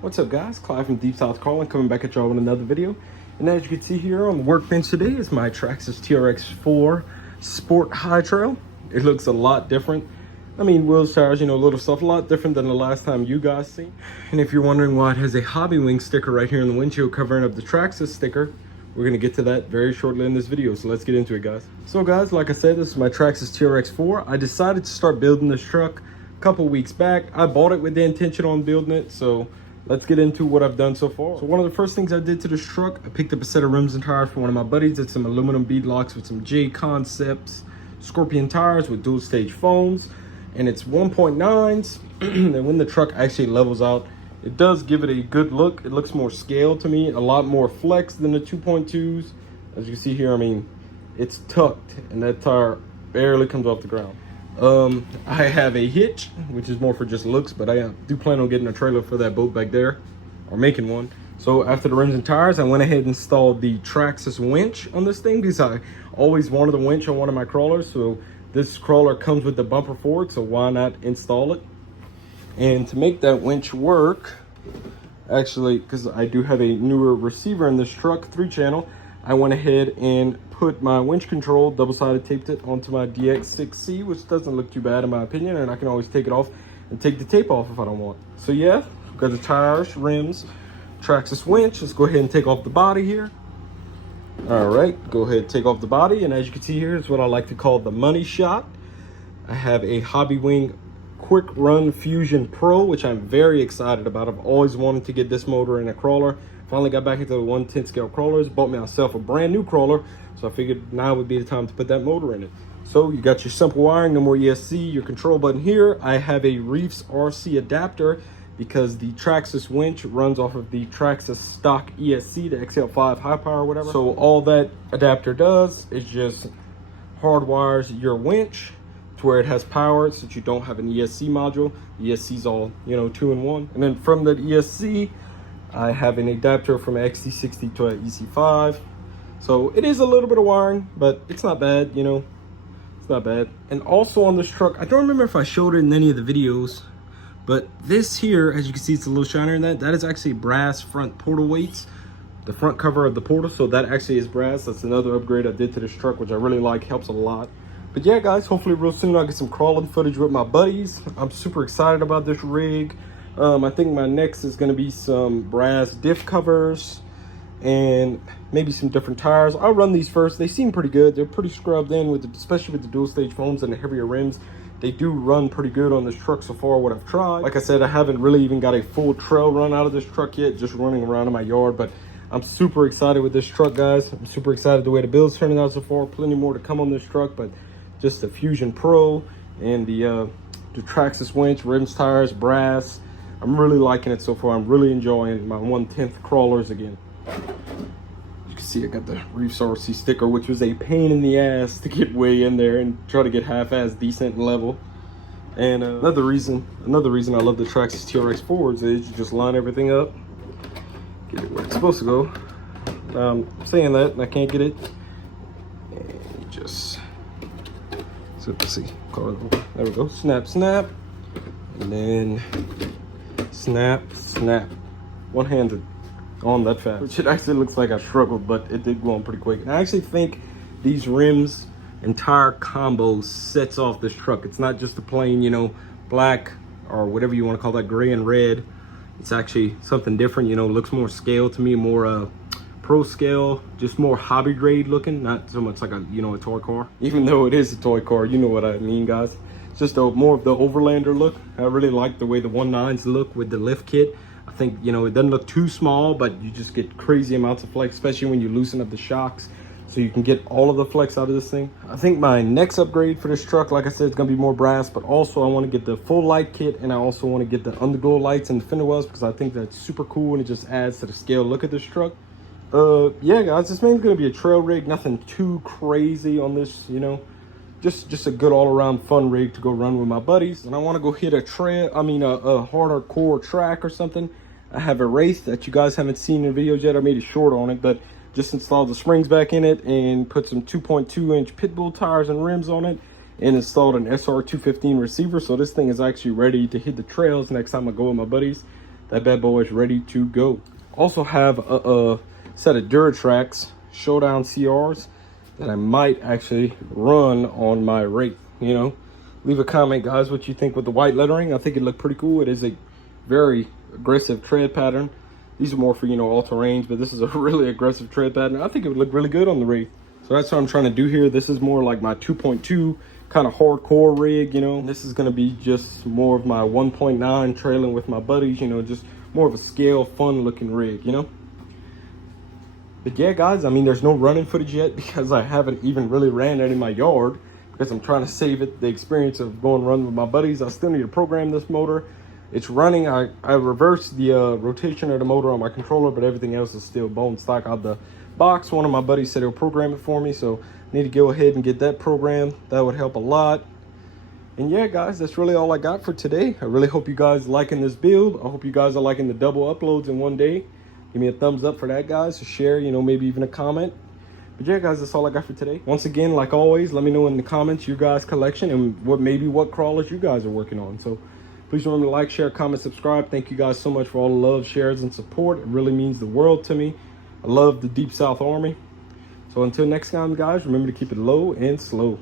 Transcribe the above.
What's up, guys? Clive from Deep South Calling, coming back at y'all with another video. And as you can see here on the workbench today is my TRAXXAS TRX4 Sport HighTrail. It looks a lot different. I mean, wheels, tires, little stuff, a lot different than the last time you guys seen. And if you're wondering why it has a Hobby Wing sticker right here in the windshield covering up the TRAXXAS sticker, we're gonna get to that very shortly in this video, so let's get into it, guys. So guys, like I said, this is my TRAXXAS TRX4. I decided to start building this truck a couple weeks back. I bought it with the intention on building it, so let's get into what I've done so far. So one of the first things I did to this truck, I picked up a set of rims and tires from one of my buddies. It's some aluminum bead locks with some J Concepts Scorpion tires with dual stage foams, and it's 1.9s. And when the truck actually levels out, it does give it a good look. It looks more scaled to me, a lot more flex than the 2.2s. As you can see here, I mean, it's tucked and that tire barely comes off the ground. I have a hitch, which is more for just looks, but I do plan on getting a trailer for that boat back there, or making one. So after the rims and tires, I went ahead and installed the TRAXXAS winch on this thing because I always wanted a winch on one of my crawlers. So this crawler comes with the bumper for it, so why not install it? And to make that winch work, actually, because I do have a newer receiver in this truck, 3-channel, I went ahead and put my winch control, double-sided taped it onto my DX6C, which doesn't look too bad in my opinion, and I can always take it off and take the tape off if I don't want. So yeah, we've got the tires, rims, TRAXXAS winch. Let's go ahead and take off the body here. All right, go ahead and take off the body, and as you can see here is what I like to call the money shot. I have a Hobby Wing Quick Run Fusion Pro, which I'm very excited about. I've always wanted to get this motor in a crawler. Finally got back into the 1/10 scale crawlers, bought myself a brand new crawler, so I figured now would be the time to put that motor in it. So you got your simple wiring, no more ESC, your control button here. I have a Reefs RC adapter because the TRAXXAS winch runs off of the TRAXXAS stock ESC, the XL5 high power, whatever. So all that adapter does is just hardwires your winch to where it has power, so that you don't have an ESC module. The ESC's all, 2-in-1. And then from that ESC, I have an adapter from an XT60 to an EC5. So it is a little bit of wiring, but it's not bad, it's not bad. And also on this truck, I don't remember if I showed it in any of the videos, but this here, as you can see, it's a little shinier than that. That is actually brass front portal weights, the front cover of the portal. So that actually is brass. That's another upgrade I did to this truck, which I really like, helps a lot. But yeah, guys, hopefully real soon I'll get some crawling footage with my buddies. I'm super excited about this rig. I think my next is going to be some brass diff covers and maybe some different tires. I'll run these first. They seem pretty good. They're pretty scrubbed in, especially with the dual stage foams and the heavier rims. They do run pretty good on this truck so far, what I've tried. Like I said, I haven't really even got a full trail run out of this truck yet, just running around in my yard. But I'm super excited with this truck, guys. I'm super excited the way the build's turning out so far. Plenty more to come on this truck, but just the Fusion Pro and the TRAXXAS winch, rims, tires, brass. I'm really liking it so far. I'm really enjoying my 1/10 crawlers again. You can see I got the Reefs RC sticker, which was a pain in the ass to get way in there and try to get half-ass decent and level. And another reason I love the TRAXXAS TRX4 is you just line everything up, get it where it's supposed to go. I'm saying that and I can't get it. And just, so let's see, there we go, snap, snap, and then snap, snap, one-handed on that fast, which it actually looks like I struggled, but it did go on pretty quick. And I actually think these rims and tire combos sets off this truck. It's not just a plain, black or whatever you want to call that, gray and red. It's actually something different, looks more scale to me, more pro scale, just more hobby grade looking, not so much like a toy car. Even though it is a toy car, you know what I mean, guys. It's just more of the overlander look. I really like the way the 1.9s look with the lift kit. I think, it doesn't look too small, but you just get crazy amounts of flex, especially when you loosen up the shocks, so you can get all of the flex out of this thing. I think my next upgrade for this truck, like I said, it's gonna be more brass, but also I want to get the full light kit, and I also want to get the underglow lights and the fender wells, because I think that's super cool and it just adds to the scale look of this truck. Yeah, guys, this mainly gonna be a trail rig, nothing too crazy on this, just a good all-around fun rig to go run with my buddies. And I want to go hit a harder core track or something. I have a race that you guys haven't seen in videos yet. I made a short on it, but just installed the springs back in it and put some 2.2-inch Pitbull tires and rims on it and installed an SR215 receiver. So this thing is actually ready to hit the trails next time I go with my buddies. that bad boy is ready to go. Also have a set of TRAXXAS Showdown CRs that I might actually run on my rake. You know, leave a comment, guys, what you think with the white lettering. I think it looked pretty cool. It is a very aggressive tread pattern. These are more for, you know, all terrains, but this is a really aggressive tread pattern. I think it would look really good on the rig. So that's what I'm trying to do here. This is more like my 2.2 kind of hardcore rig, you know. This is gonna be just more of my 1.9 trailing with my buddies, you know, just more of a scale, fun looking rig, you know. But yeah, guys, I mean, there's no running footage yet because I haven't even really ran it in my yard because I'm trying to save it, the experience of going run with my buddies. I still need to program this motor. It's running. I reversed the rotation of the motor on my controller, but everything else is still bone stock out the box. One of my buddies said he'll program it for me, so I need to go ahead and get that programmed. That would help a lot. And yeah, guys, that's really all I got for today. I really hope you guys are liking this build. I hope you guys are liking the double uploads in one day. Give me a thumbs up for that, guys. A share, you know, maybe even a comment. But yeah, guys, that's all I got for today. Once again, like always, let me know in the comments your guys' collection and what crawlers you guys are working on. So please remember to like, share, comment, subscribe. Thank you guys so much for all the love, shares, and support. It really means the world to me. I love the Deep South Army. So until next time, guys, remember to keep it low and slow.